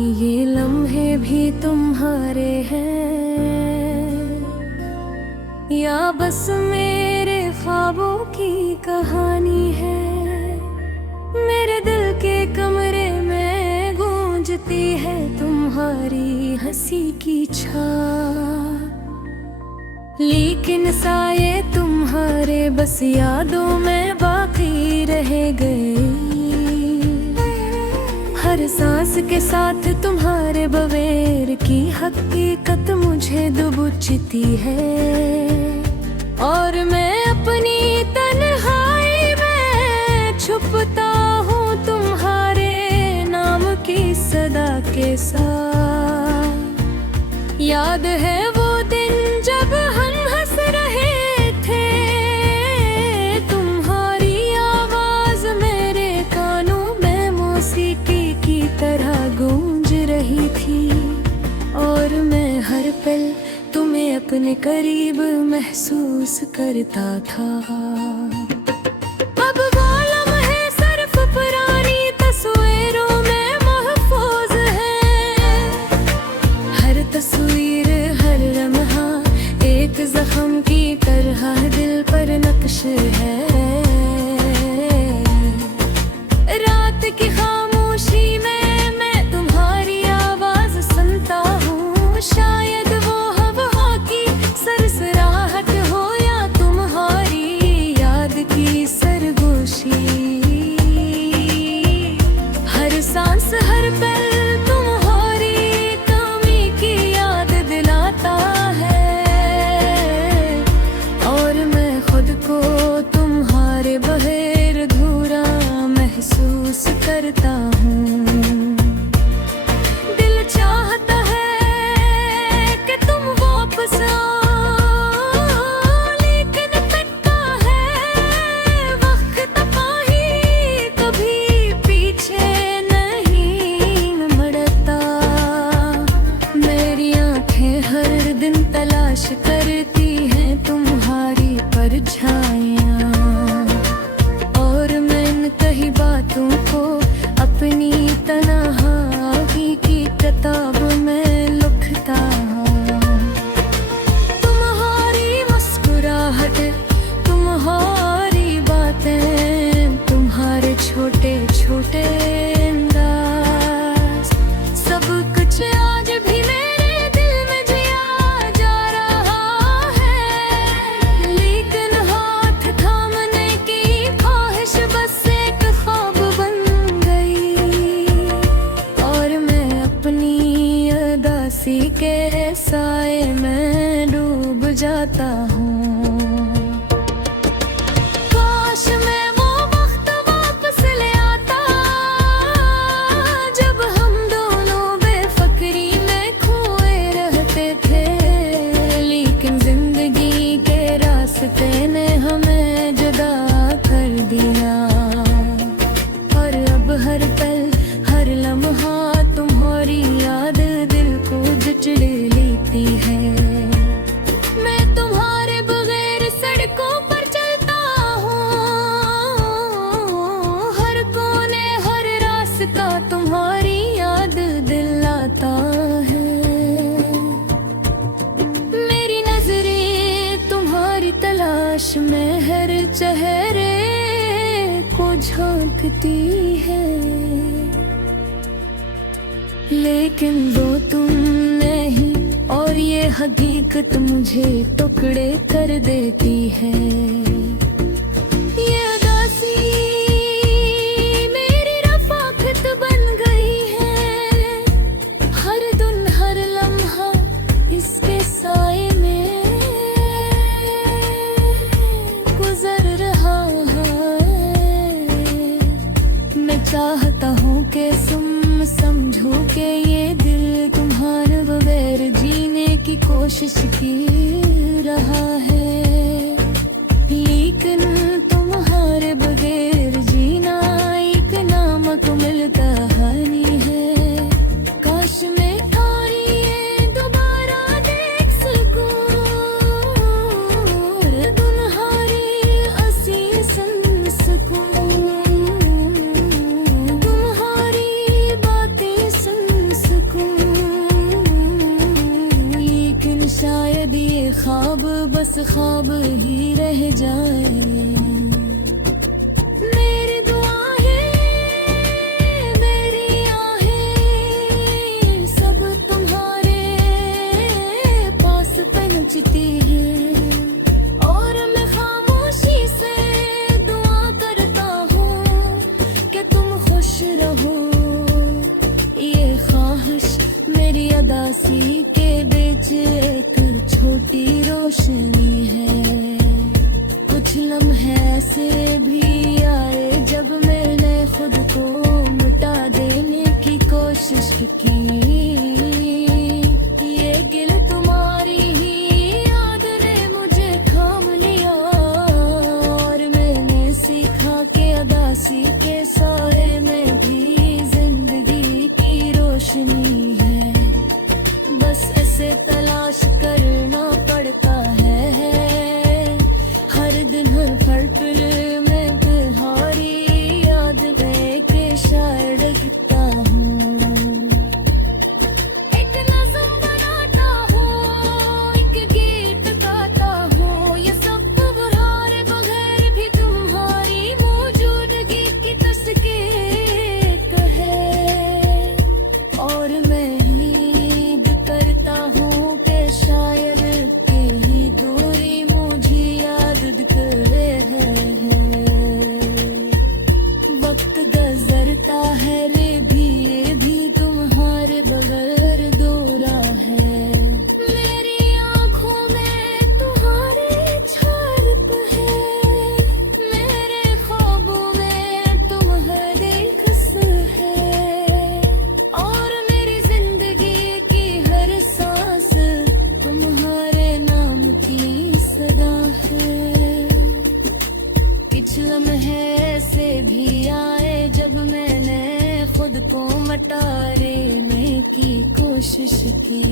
ये लम्हे भी तुम्हारे हैं या बस मेरे ख्वाबों की कहानी है। मेरे दिल के कमरे में गूंजती है तुम्हारी हंसी की छाप, लेकिन साये तुम्हारे बस यादों में बाकी रह गए। हर सांस के साथ तुम्हारे बगैर की हकीकत मुझे दबोचती है, और मैं अपनी तन्हाई में छुपता हूँ तुम्हारे नाम की सदा के साथ। याद है वो दिन जब हम हंस रहे थे, तुम्हारी आवाज मेरे कानों में मौसीकी की तरह गूंज रही थी, और मैं हर पल तुम्हें अपने करीब महसूस करता था। अब वो लम्हे सिर्फ पुरानी तस्वीरों में महफूज है। हर तस्वीर हर लम्हा एक जख्म की तरह दिल पर नक्श है। रात की खामोशी में मैं तुम्हारी आवाज सुनता हूँ, शायद वो हवा की सरसराहट हो या तुम्हारी याद की सरगोशी। हर सांस हर पल तुम्हारी कमी की याद दिलाता है, और मैं खुद को तुम्हारे बगैर अधूरा महसूस करता हूँ। दिल चाहता है कि तुम वापस आओ, लेकिन पिटता है वक्त तपाही, कभी पीछे नहीं मुड़ता। मेरी आंखें हर दिन तलाश करती हैं तुम्हारी परछाइयाँ, और मैं इन कई बातों को अपनी तन्हाई की किताब में लिखता हूँ। तुम्हारी मुस्कुराहट, तुम्हारी बातें, तुम्हारे छोटे छोटे अंदाज, सब कुछ आज भी मेरे दिल में जिया जा रहा है। लेकिन हाथ थामने की ख्वाहिश बस एक ख्वाब बन गई, और मैं अपनी उदासी के साए में डूब जाता हूँ। काश मैं वो वक्त वापस ले आता, जब हम दोनों बेफिक्री में खोए रहते थे, लेकिन जिंदगी के रास्ते ने हमें जुदा कर दिया। और अब हर पल हर लम्हा तुम्हारी याद दिल को जचड़ लेती है। मैं तुम्हारे बगैर सड़कों पर चलता हूँ, हर कोने हर रास्ता तुम्हारी याद दिलाता है। मेरी नजरें तुम्हारी तलाश में हर चेहरे को झांकती है, लेकिन वो तुम नहीं, और ये हकीकत मुझे टुकड़े कर देती है। ये उदासी मेरी रफ़ाक़त बन गई है, हर दिन हर लम्हा इसके साए में गुजर रहा है। मैं चाहता हूँ कि तुम समझो कि ये दिल तुम्हारे बगैर जीने की कोशिश की रहा है, लेकिन तुम्हारे बगैर जीना एक नामक मिल कहानी है। काश मैं थारी ये दोबारा देख सकूं, और तुम्हारी हंसी सुन सकूं, तुम्हारी बातें सुन सकूं। शायद ये ख्वाब बस ख्वाब ही रह जाए। मेरी दुआएं, मेरी आहें सब तुम्हारे पास पहुंचती हैं, और मैं खामोशी से दुआ करता हूँ कि तुम खुश रहो। ये ख्वाहिश मेरी अदासी के बीच एक छोटी रोशनी है। कुछ लम्हे ऐसे भी आए जब मैंने खुद को मिटा देने की कोशिश की। ये गिल तुम्हारी ही याद ने मुझे थाम लिया, और मैंने सीखा कि अदासी के साए में भी जिंदगी की रोशनी है। बस ऐसे तलाश करना पड़ता है, हर दिन हर पल पल में तुम्हारी याद में के शायद लिखता हूँ। एक नज़्म बनाता हूँ, एक गीत गाता हूँ, ये सब तुम्हारे बगैर भी तुम्हारी मौजूदगी की तस्दीक है। और मैं उम्मीद करता हूँ कि शायद यही दूरी मुझे याद करे है। वक्त गुजरता है रे भी तुम्हारे बगैर दूरा है। मेरी आँखों में तुम्हारी छाप है, मेरे ख्वाबों में तुम्हारी कसर है, और मेरी जिंदगी की हर सांस तुम्हारे नाम की सदा है। कुछ लम्हे ऐसे भी आए जब मैंने खुद को मटाने की कोशिश की।